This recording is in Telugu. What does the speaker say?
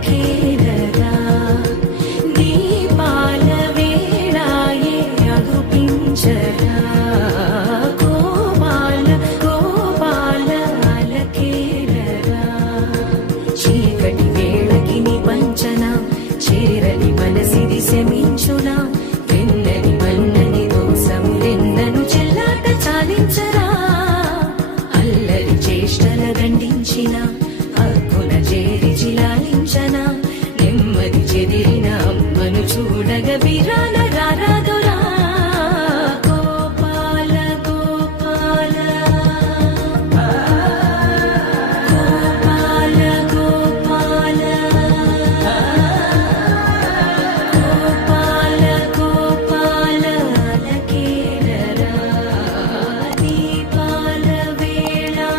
అలకేలరా దీపాల వేళాయే అగుపించరా గోపాల గోపాల అలకేలరా చీకటి వేళకి నిపంచనా చేరని మనసిది శమించునా వెన్నని మన్నని దోసములెన్నను చెల్లాట చాలించరా అల్లరి చేష్టల దండించిన